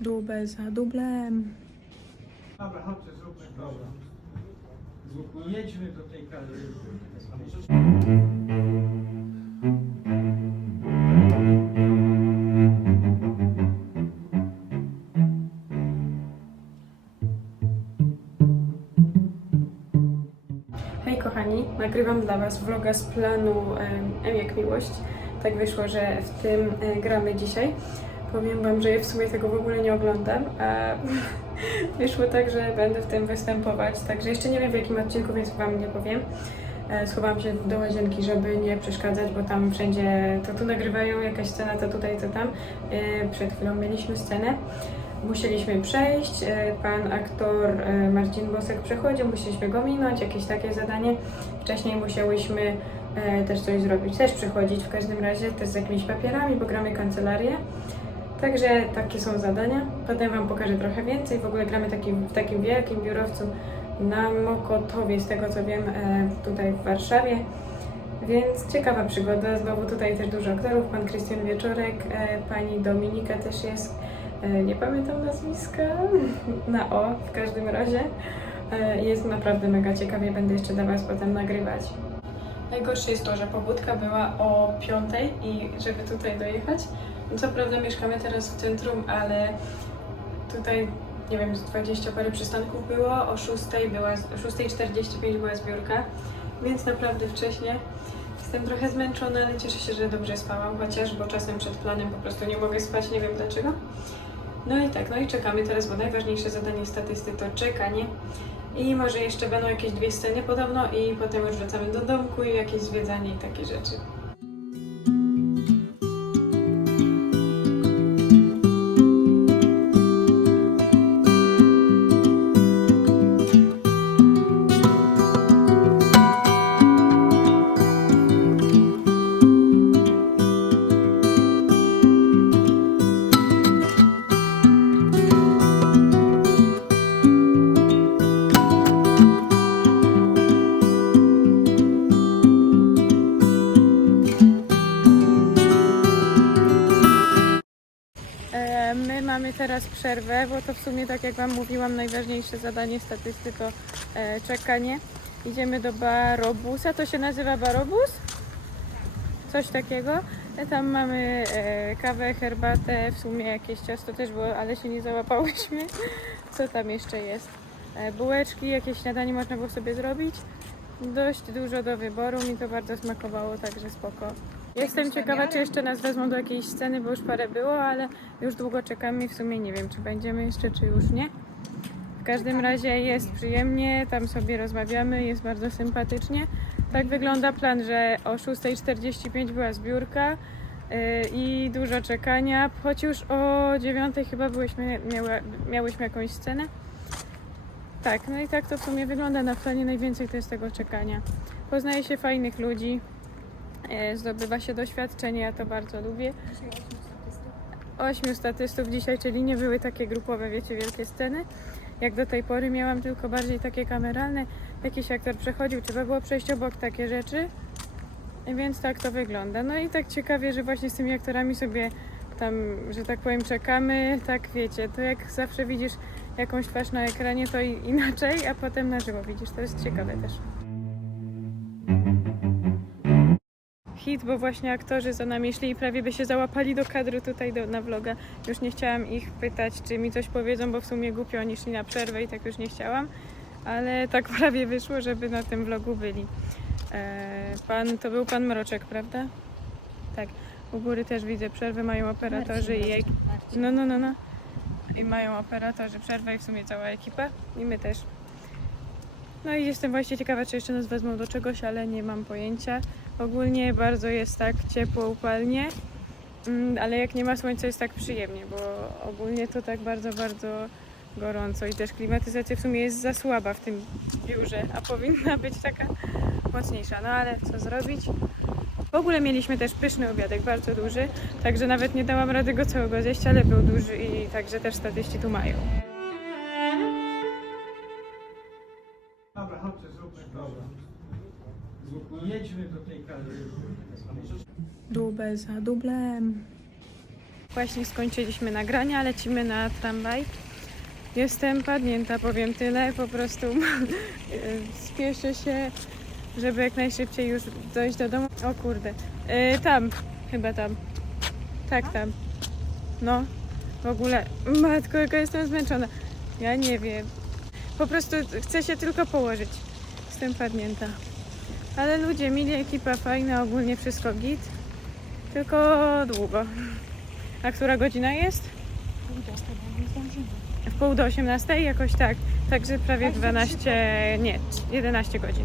Dubel za dublem. Dobra, chodźcie, zróbmy. Zróbmy. Jedźmy do tej. Hej kochani, nagrywam dla Was vloga z planu em, M jak miłość. Tak wyszło, że w tym gramy dzisiaj. Powiem Wam, że ja w sumie tego w ogóle nie oglądam, a wyszło tak, że będę w tym występować. Także jeszcze nie wiem w jakim odcinku, więc Wam nie powiem. E, Schowałam się do łazienki, żeby nie przeszkadzać, bo tam wszędzie to tu nagrywają jakaś scena, to tutaj, to tam. E, Przed chwilą mieliśmy scenę. Musieliśmy przejść, e, pan aktor Marcin Bosek przechodził, musieliśmy go minąć, jakieś takie zadanie. Wcześniej musiałyśmy też coś zrobić, też przychodzić w każdym razie, też z jakimiś papierami, bo gramy kancelarię. Także takie są zadania. Potem Wam pokażę trochę więcej. W ogóle gramy w takim wielkim biurowcu na Mokotowie, z tego co wiem, e, tutaj w Warszawie. Więc ciekawa przygoda. Znowu tutaj też dużo aktorów. Pan Krystian Wieczorek, e, pani Dominika też jest. E, Nie pamiętam nazwiska. Na O w każdym razie. Jest naprawdę mega ciekawie. Będę jeszcze dla Was potem nagrywać. Najgorsze jest to, że pobudka była o 5 i żeby tutaj dojechać. Co prawda mieszkamy teraz w centrum, ale tutaj nie wiem, z 20 parę przystanków było, o 6 była, o 6.45 była zbiórka, więc naprawdę wcześnie. Jestem trochę zmęczona, ale cieszę się, że dobrze spałam, chociaż, bo czasem przed planem po prostu nie mogę spać, nie wiem dlaczego. No i tak, no i czekamy teraz, bo najważniejsze zadanie statysty to czekanie. I może jeszcze będą jakieś dwie sceny podobno i potem już wracamy do domku i jakieś zwiedzanie i takie rzeczy. My mamy teraz przerwę, bo to w sumie, tak jak Wam mówiłam, najważniejsze zadanie statysty to e, czekanie. Idziemy do barobusa. To się nazywa barobus? Coś takiego. E, Tam mamy e, kawę, herbatę, w sumie jakieś ciasto też było, ale się nie załapałyśmy. Co tam jeszcze jest? E, Bułeczki, jakieś śniadanie można było sobie zrobić. Dość dużo do wyboru, mi to bardzo smakowało, także spoko. Jestem ciekawa, czy jeszcze nas wezmą do jakiejś sceny, bo już parę było, ale już długo czekamy i w sumie nie wiem, czy będziemy jeszcze, czy już nie. W każdym razie jest przyjemnie, tam sobie rozmawiamy, jest bardzo sympatycznie. Tak wygląda plan, że o 6.45 była zbiórka yy, i dużo czekania, choć już o 9.00 chyba byłyśmy, miała, miałyśmy jakąś scenę. Tak, no i tak to w sumie wygląda na planie, najwięcej to jest tego czekania. Poznaje się fajnych ludzi, zdobywa się doświadczenie, ja to bardzo lubię. Ośmiu statystów dzisiaj, czyli nie były takie grupowe, wiecie, wielkie sceny. Jak do tej pory miałam tylko bardziej takie kameralne. Jakiś aktor przechodził, trzeba było przejść obok takie rzeczy. Więc tak to wygląda. No i tak ciekawie, że właśnie z tymi aktorami sobie tam, że tak powiem, czekamy. Tak wiecie, to jak zawsze widzisz jakąś twarz na ekranie, to inaczej, a potem na żywo widzisz. To jest ciekawe też. Hit, bo właśnie aktorzy za nami szli i prawie by się załapali do kadru tutaj do, na vloga. Już nie chciałam ich pytać, czy mi coś powiedzą, bo w sumie głupio oni szli na przerwę i tak już nie chciałam. Ale tak prawie wyszło, żeby na tym vlogu byli. E, pan, to był pan Mroczek, prawda? Tak. U góry też widzę przerwy, mają operatorzy i jak... No, no, no, no. I mają operatorzy przerwę i w sumie cała ekipa. I my też. No i jestem właśnie ciekawa, czy jeszcze nas wezmą do czegoś, ale nie mam pojęcia. Ogólnie bardzo jest tak ciepło, upalnie, mm, ale jak nie ma słońca jest tak przyjemnie, bo ogólnie to tak bardzo, bardzo gorąco i też klimatyzacja w sumie jest za słaba w tym biurze, a powinna być taka mocniejsza. No ale co zrobić? W ogóle mieliśmy też pyszny obiadek, bardzo duży, także nawet nie dałam rady go całego zjeść, ale był duży i także też statyści tu mają. Dobra, chodźcie, zróbmy to. Jedźmy do tej kadry. Dubel za dublem. Właśnie skończyliśmy nagrania, lecimy na tramwaj. Jestem padnięta, powiem tyle, po prostu spieszę się, żeby jak najszybciej już dojść do domu. O kurde, Yy, tam, chyba tam. Tak, tam. No, w ogóle, matko, jaka jestem zmęczona. Ja nie wiem. Po prostu chcę się tylko położyć. Jestem padnięta. Ale ludzie, mili ekipa, fajna, ogólnie wszystko git. Tylko długo. A która godzina jest? W pół do 18 jakoś tak. Także prawie 12, nie, 11 godzin.